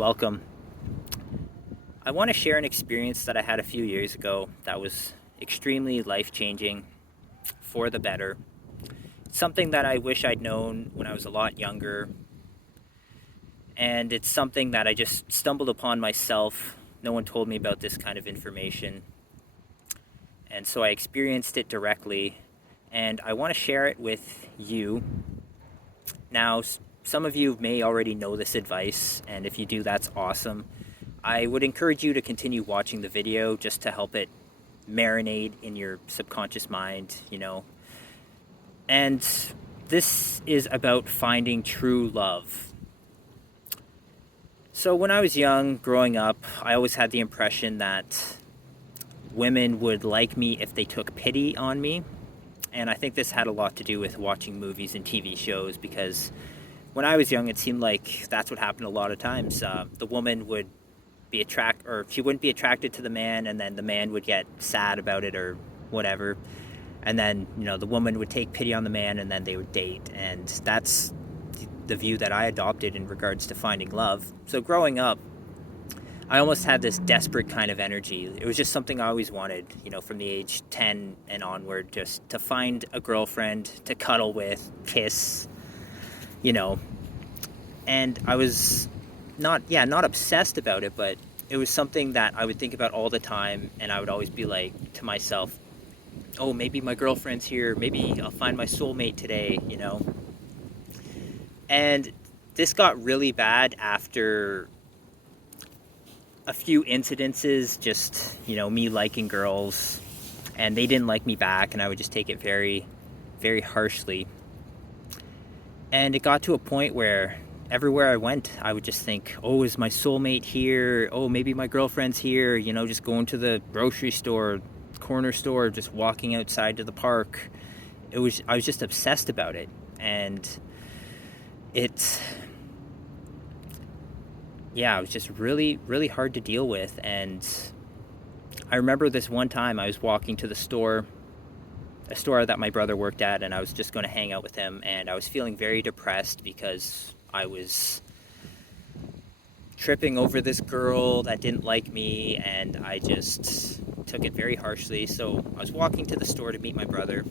welcome. I want to share an experience that I had a few years ago that was extremely life-changing for the better. It's something that I wish I'd known when I was a lot younger, and it's something that I just stumbled upon myself. No one told me about this kind of information, and so I experienced it directly, and I want to share it with you. Now, some of you may already know this advice, and if you do, that's awesome. I would encourage you to continue watching the video just to help it marinate in your subconscious mind. And this is about finding true love. So when I was young, growing up, I always had the impression that women would like me if they took pity on me. And I think this had a lot to do with watching movies and TV shows, because when I was young, it seemed like that's what happened a lot of times. The woman would she wouldn't be attracted to the man, and then the man would get sad about it or whatever. And then, the woman would take pity on the man, and then they would date. And that's the view that I adopted in regards to finding love. So growing up, I almost had this desperate kind of energy. It was just something I always wanted, from the age 10 and onward, just to find a girlfriend to cuddle with, kiss, and I was not obsessed about it, but it was something that I would think about all the time, and I would always be like to myself, oh, maybe my girlfriend's here, maybe I'll find my soulmate today. And this got really bad after a few incidences, just, me liking girls, and they didn't like me back, and I would just take it very, very harshly. And it got to a point where everywhere I went, I would just think, oh, is my soulmate here? Oh, maybe my girlfriend's here, just going to the grocery store, corner store, just walking outside to the park. I was just obsessed about it. And it was just really, really hard to deal with. And I remember this one time I was walking to the store, a store that my brother worked at, and I was just going to hang out with him, and I was feeling very depressed because I was tripping over this girl that didn't like me, and I just took it very harshly. So I was walking to the store to meet my brother,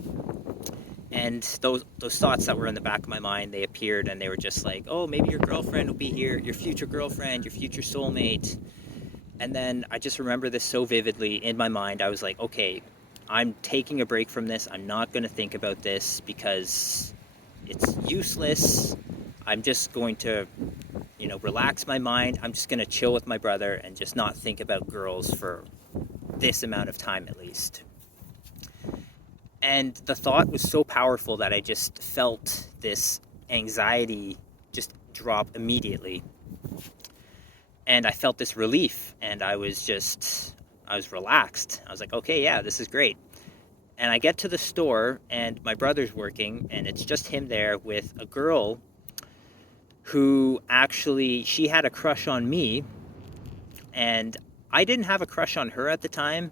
and those thoughts that were in the back of my mind, they appeared, and they were just like, oh, maybe your girlfriend will be here, your future girlfriend, your future soulmate. And then I just remember this so vividly in my mind. I was like, okay, I'm taking a break from this. I'm not going to think about this because it's useless. I'm just going to, relax my mind. I'm just going to chill with my brother and just not think about girls for this amount of time at least. And the thought was so powerful that I just felt this anxiety just drop immediately. And I felt this relief, and I was relaxed. I was like, okay, yeah, this is great. And I get to the store, and my brother's working, and it's just him there with a girl who she had a crush on me, and I didn't have a crush on her at the time,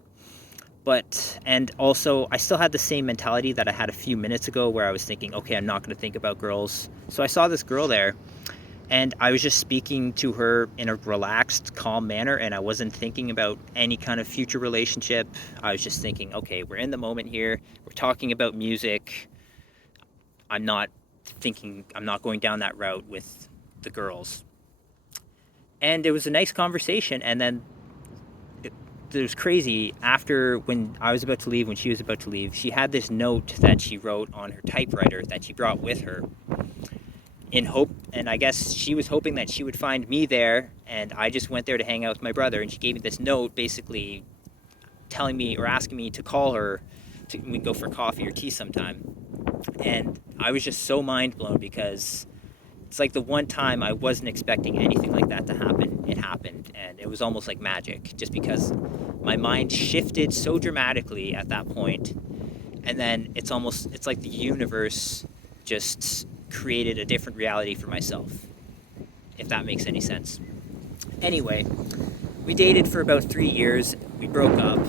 and also I still had the same mentality that I had a few minutes ago, where I was thinking, okay, I'm not going to think about girls. So I saw this girl there, and I was just speaking to her in a relaxed, calm manner, and I wasn't thinking about any kind of future relationship. I was just thinking, okay, we're in the moment here. We're talking about music. I'm not going down that route with the girls. And it was a nice conversation, and then it was crazy. After, when I was about to leave, when she was about to leave, she had this note that she wrote on her typewriter that she brought with her, in hope, and I guess she was hoping that she would find me there, and I just went there to hang out with my brother, and she gave me this note basically telling me or asking me to call her, we can go for coffee or tea sometime. And I was just so mind blown, because it's like the one time I wasn't expecting anything like that to happen. It happened, and it was almost like magic, just because my mind shifted so dramatically at that point. And then it's like the universe just created a different reality for myself, if that makes any sense. Anyway, we dated for about 3 years. We broke up,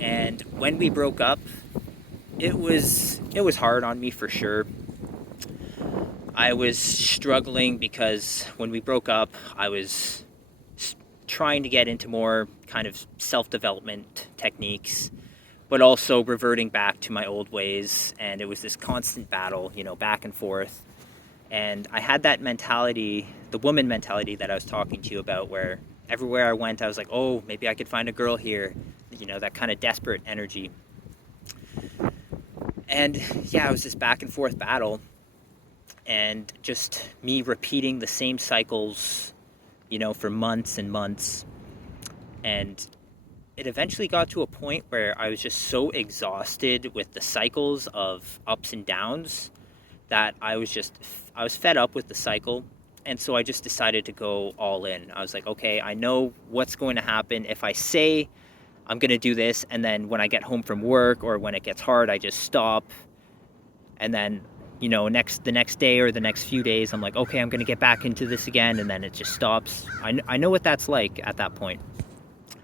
and when we broke up, it was hard on me for sure. I was struggling because when we broke up, I was trying to get into more kind of self-development techniques, but also reverting back to my old ways. And it was this constant battle, back and forth. And I had that mentality, the woman mentality that I was talking to you about, where everywhere I went, I was like, oh, maybe I could find a girl here, that kind of desperate energy. And yeah, it was this back and forth battle, and just me repeating the same cycles, for months and months. And it eventually got to a point where I was just so exhausted with the cycles of ups and downs that I was fed up with the cycle. And so I just decided to go all in. I was like, okay, I know what's going to happen if I say I'm going to do this, and then when I get home from work or when it gets hard, I just stop. And then, the next day or the next few days, I'm like, okay, I'm going to get back into this again, and then it just stops. I know what that's like at that point.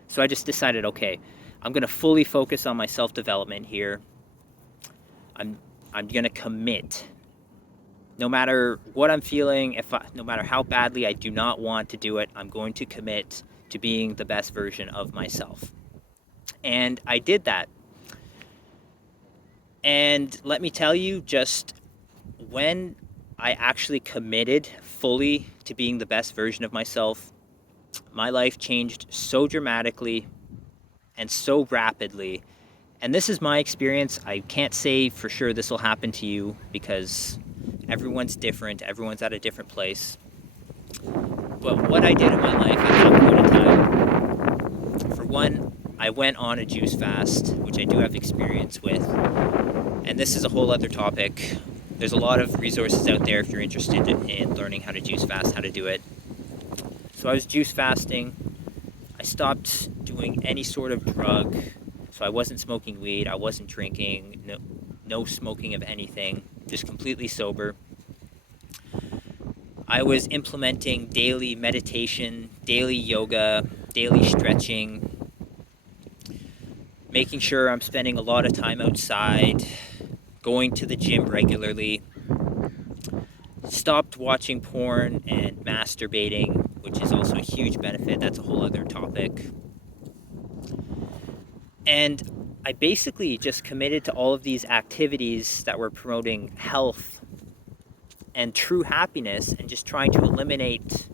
So I just decided, okay, I'm going to fully focus on my self-development here. I'm going to commit. No matter what I'm feeling, no matter how badly I do not want to do it, I'm going to commit to being the best version of myself. And I did that. And let me tell you, just when I actually committed fully to being the best version of myself, my life changed so dramatically and so rapidly. And this is my experience. I can't say for sure this will happen to you because everyone's different. Everyone's at a different place. But what I did in my life at that point in time, for one, I went on a juice fast, which I do have experience with. And this is a whole other topic. There's a lot of resources out there if you're interested in learning how to juice fast, how to do it. So I was juice fasting. I stopped doing any sort of drug. So I wasn't smoking weed. I wasn't drinking. No smoking of anything. Just completely sober. I was implementing daily meditation, daily yoga, daily stretching, making sure I'm spending a lot of time outside, going to the gym regularly, stopped watching porn and masturbating, which is also a huge benefit. That's a whole other topic. And I basically just committed to all of these activities that were promoting health and true happiness and just trying to eliminate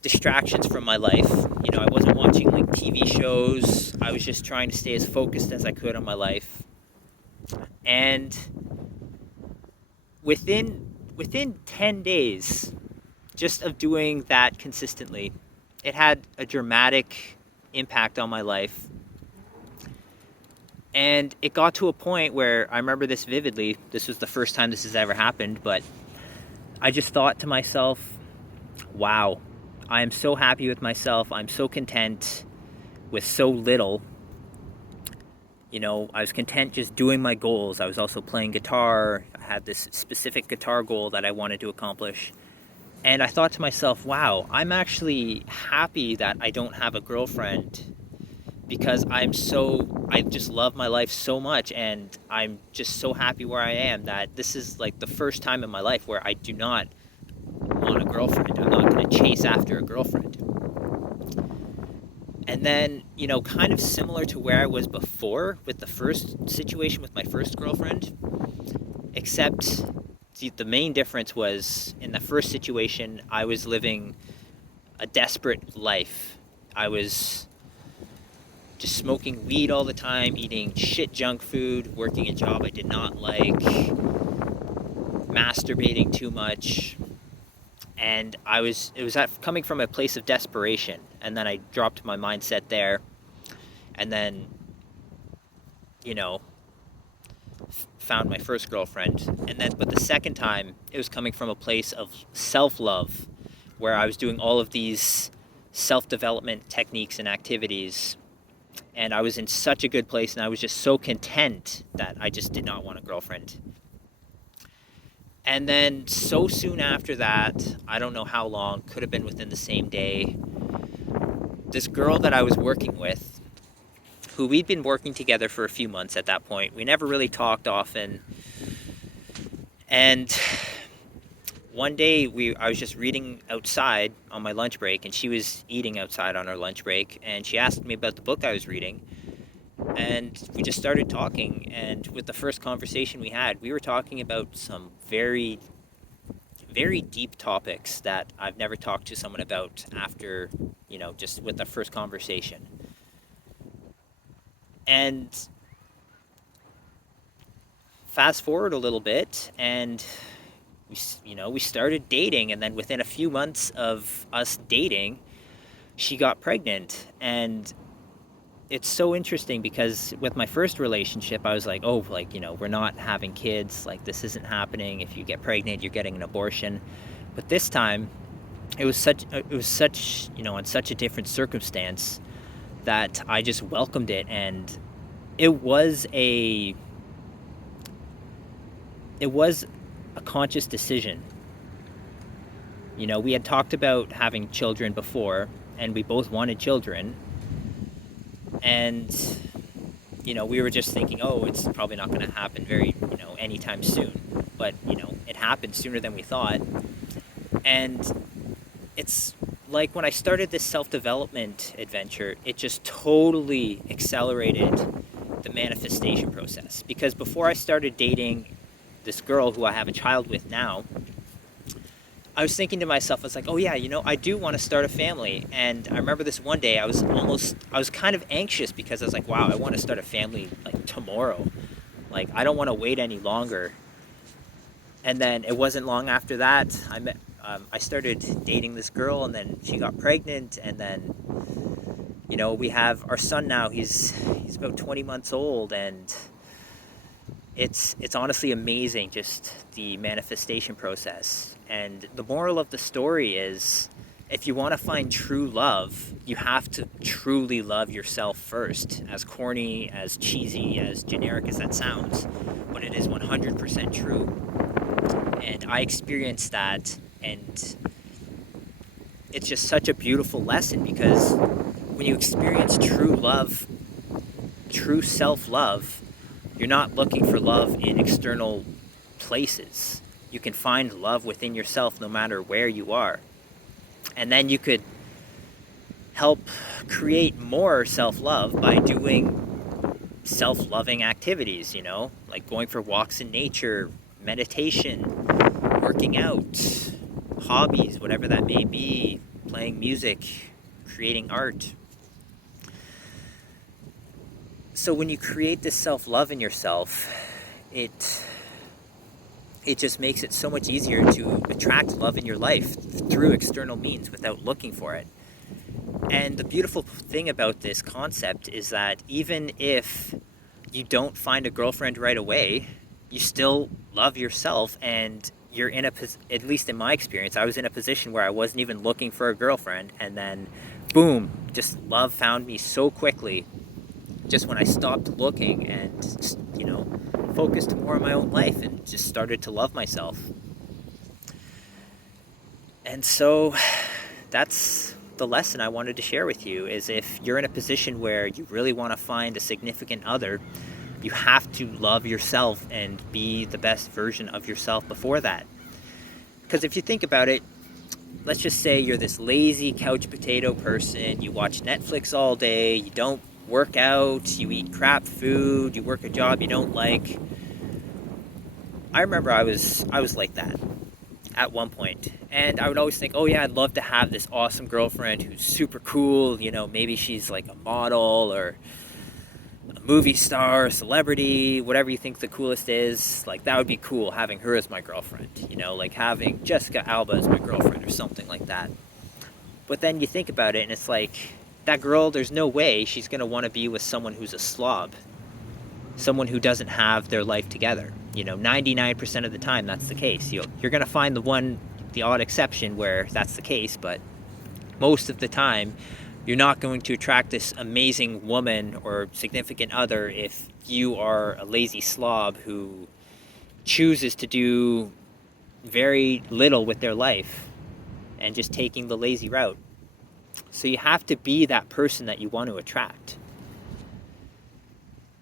distractions from my life. I wasn't watching like TV shows. I was just trying to stay as focused as I could on my life. And within 10 days just of doing that consistently, it had a dramatic impact on my life. And it got to a point where I remember this vividly. This was the first time this has ever happened, but I just thought to myself, wow, I am so happy with myself. I'm so content with so little. I was content just doing my goals. I was also playing guitar. I had this specific guitar goal that I wanted to accomplish. And I thought to myself, wow, I'm actually happy that I don't have a girlfriend because I just love my life so much, and I'm just so happy where I am that this is like the first time in my life where I do not want a girlfriend. I'm not going to chase after a girlfriend. And then, kind of similar to where I was before with the first situation with my first girlfriend, except the main difference was in the first situation, I was living a desperate life. I was just smoking weed all the time, eating shit junk food, working a job I did not like, masturbating too much. And it was coming from a place of desperation. And then I dropped my mindset there. And then, found my first girlfriend. But the second time, it was coming from a place of self-love, where I was doing all of these self-development techniques and activities. And I was in such a good place, and I was just so content that I just did not want a girlfriend. And then so soon after that, I don't know how long, could have been within the same day, this girl that I was working with, who we'd been working together for a few months at that point. We never really talked often. And one day I was just reading outside on my lunch break, and she was eating outside on her lunch break, and she asked me about the book I was reading, and we just started talking. And with the first conversation we had, we were talking about some very, very deep topics that I've never talked to someone about after, just with the first conversation. And fast forward a little bit, and we started dating, and then within a few months of us dating, she got pregnant. And it's so interesting because with my first relationship, I was like, oh, like, we're not having kids, like, this isn't happening. If you get pregnant, you're getting an abortion. But this time, it was such in such a different circumstance that I just welcomed it. And it was a conscious decision. We had talked about having children before, and we both wanted children. And, we were just thinking, oh, it's probably not going to happen anytime soon. But, it happened sooner than we thought. And it's like when I started this self-development adventure, it just totally accelerated the manifestation process. Because before I started dating this girl who I have a child with now, I was thinking to myself, I was like, oh yeah, I do want to start a family. And I remember this one day, I was kind of anxious because I was like, wow, I want to start a family like tomorrow. Like, I don't want to wait any longer. And then it wasn't long after that, I started dating this girl, and then she got pregnant. And then, we have our son now. He's about 20 months old, and it's honestly amazing, just the manifestation process. And the moral of the story is, if you want to find true love, you have to truly love yourself first. As corny, as cheesy, as generic as that sounds, but it is 100% true. And I experienced that, and it's just such a beautiful lesson, because when you experience true love, true self-love, you're not looking for love in external places. You can find love within yourself no matter where you are. And then you could help create more self-love by doing self-loving activities, like going for walks in nature, meditation, working out, hobbies, whatever that may be, playing music, creating art. So when you create this self-love in yourself, it just makes it so much easier to attract love in your life through external means without looking for it. And the beautiful thing about this concept is that even if you don't find a girlfriend right away, you still love yourself, and you're at least in my experience, I was in a position where I wasn't even looking for a girlfriend, and then boom, just love found me so quickly, just when I stopped looking and, focused more on my own life and just started to love myself. And so that's the lesson I wanted to share with you, is if you're in a position where you really want to find a significant other, you have to love yourself and be the best version of yourself before that. Because if you think about it, let's just say you're this lazy couch potato person, you watch Netflix all day, you don't work out, you eat crap food, you work a job you don't like. I remember I was like that at one point, and I would always think, oh yeah, I'd love to have this awesome girlfriend who's super cool, maybe she's like a model or a movie star, celebrity, whatever you think the coolest is. Like, that would be cool, having her as my girlfriend, like having Jessica Alba as my girlfriend or something like that. But then you think about it, and it's like, that girl, there's no way she's going to want to be with someone who's a slob, someone who doesn't have their life together. 99% of the time that's the case. You're going to find the odd exception where that's the case, but most of the time you're not going to attract this amazing woman or significant other if you are a lazy slob who chooses to do very little with their life and just taking the lazy route. So you have to be that person that you want to attract.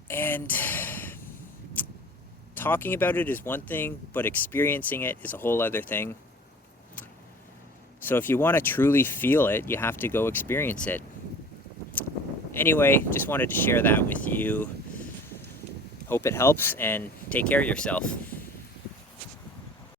And talking about it is one thing, but experiencing it is a whole other thing. So if you want to truly feel it, you have to go experience it. Anyway, just wanted to share that with you. Hope it helps, and take care of yourself.